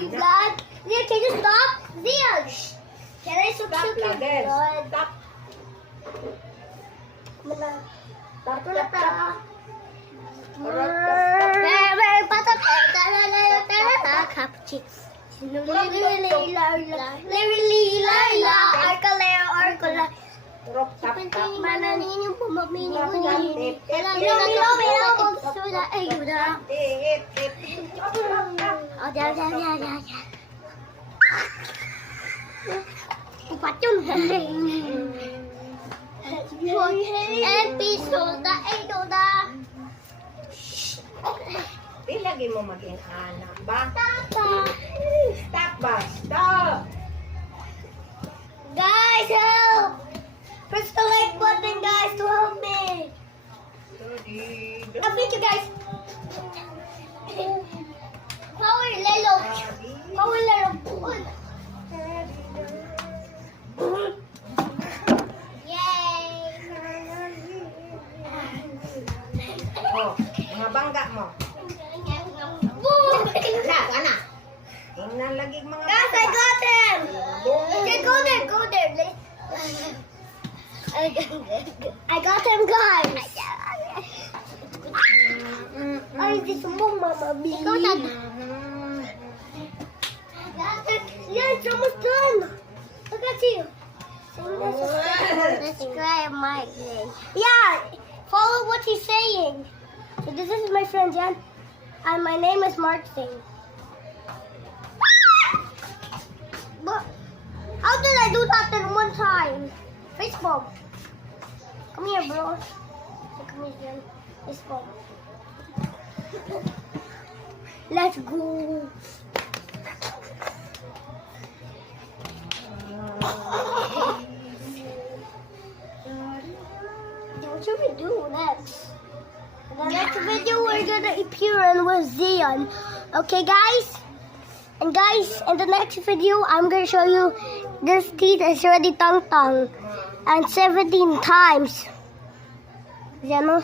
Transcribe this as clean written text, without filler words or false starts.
me vlog. Zian, can you stop? Zian! Can I subscribe to your vlog? Stop. Stop. Episode na ito na. Di lagi mo maging anak ba? Tata. Stop ba? Stop! Guys, help! Press the like button, guys, to help me. Sorry. I'll beat you guys. Power Lelo. Power Lelo. Yay! Oh, mga bangga mo. Boom! Ana. Tingnan lagi mga Guys, I got him! Okay, go there, go there. I got him, guys. Ay, this mo, Mama B. Ikaw, Tata. Yeah, it's almost done. Look at you. Subscribe my thing. Yeah, follow what he's saying. So this is my friend Jan, and my name is Mark Singh. But how did I do that in one time? Facebook. Come here, bro. Come here, Jan. Facebook. Let's go. What should we do next? In the next video, we're gonna appear in with Zion. Okay, guys? And guys, in the next video, I'm gonna show you this teeth is already tongue and 17 times. You know?